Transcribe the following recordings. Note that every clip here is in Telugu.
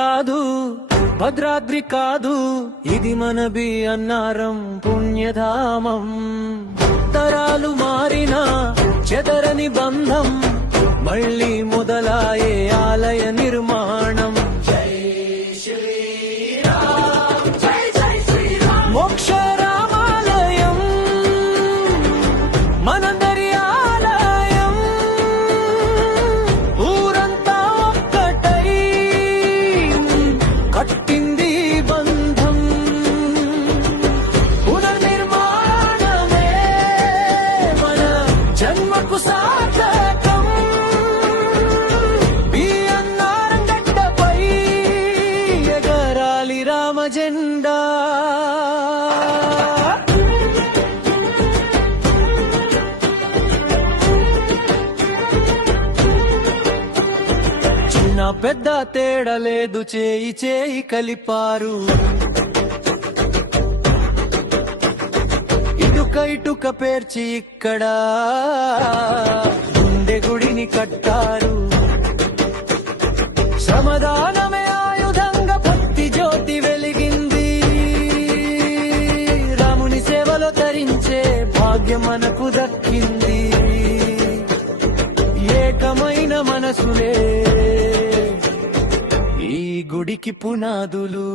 కాదు భద్రాద్రి కాదు, ఇది మన అన్నారం పుణ్యధామం. తరాలు మారినా చెదరని బంధం, మళ్ళీ మొదలాయే ఆలయ నిర్మాణం. జై శ్రీరామ్, జై జై శ్రీరామ్. మోక్ష రామాలయం మనందరి ఆలయం, ఊరంతా ఒక్కటై కట్టింది బంధం. పునర్నిర్మాణమే మన జన్మకు సార్థకం. ఈ అన్నారం గడ్డపై ఎగరాలి రామ జెండా. చిన్న పెద్ద తేడా లేదు, చేయి చేయి కలిపారు. ఇటుక పేర్చి ఇక్కడ గుండె గుడిని కట్టారు. శ్రమదానమే ఆయుధంగా భక్తి జ్యోతి వెలిగింది. రాముని సేవలో తరించే భాగ్యం మనకు దక్కింది. ఏకమైన మనసులే ఈ గుడికి పునాదులు.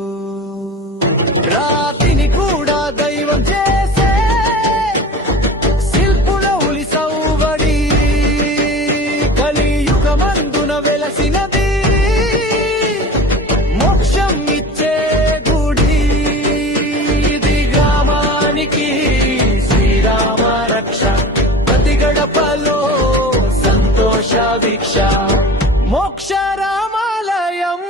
రాతిని కూడా దైవం చేసే శిల్పుల ఉలి సౌవడి. కలియుగమందున వెలసినది మోక్షం ఇచ్చే గుడి. ఇది గ్రామానికి శ్రీరామ రక్ష, ప్రతి గడపలో సంతోష వీక్ష. మోక్ష రామాలయం